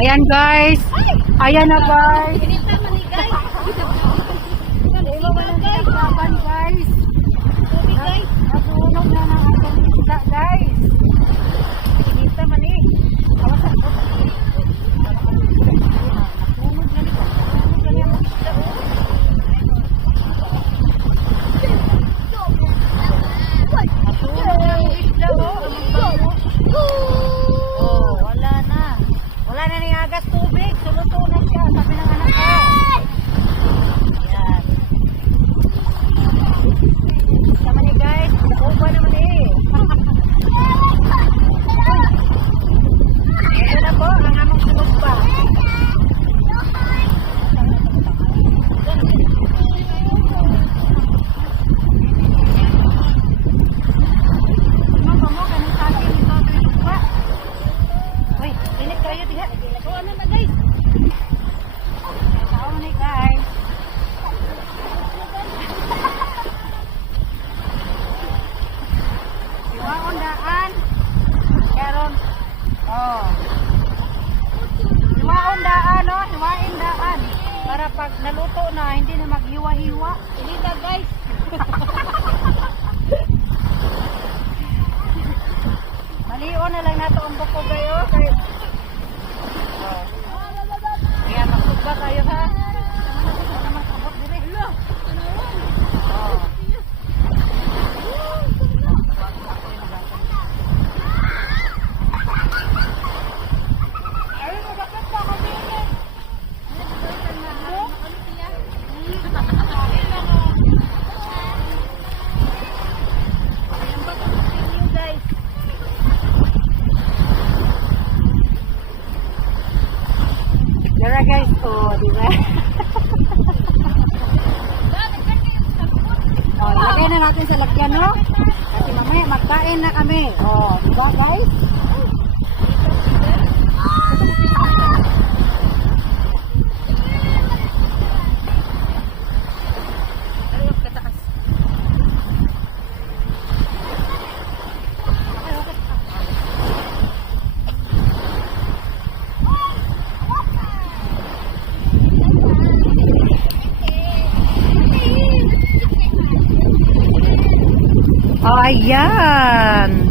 Ayan guys. Ayan na guys. Laban guys. Nasunog na ng ating isda guys. Kinita man eh. Kawasan ko. Nasunog na nito. Nasunog na yung isda oh. Nasunog na yung isda oh. Anong bango? Oh, wala na. Wala na ning agas tubig. Suluto na siya. Sabi ng anak ko. Ayan. Sama ni guys. Nakuha naman eh. Ito na po. Ang among sunog pa. Mama mo, ganun sa akin ito. Sunog pa. Uy, pilit kayo. Tiga. Gawa na na guys. Gawa na guys. Hiwaon daan. Karon. Oh. Hiwaon daan, no? Hiwain daan. Para pag naluto na, hindi na maghiwa-hiwa. Pilita, guys. Malion na lang nato ang buko kayo. Oh. Kaya magsugba kayo, ha? Ano naman sabot dire? Oh. Dara guys, oh, di ba? Oh, lagay na natin sa lagyan, no? Kasi mamaya magkain na kami. Oh, di ba guys? Oh, ayan.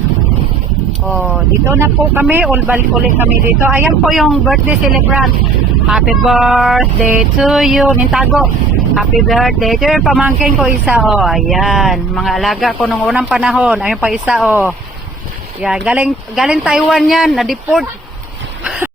Oh, dito na po kami. Balik ulit kami dito. Ayan po yung birthday celebrant. Happy birthday to you. Nintago. Happy birthday to you. Pamangkin ko isa. Oh, ayan. Mga alaga ko nung unang panahon. Ayun pa isa. Oh. Yan. Galing Taiwan yan. Na-deport.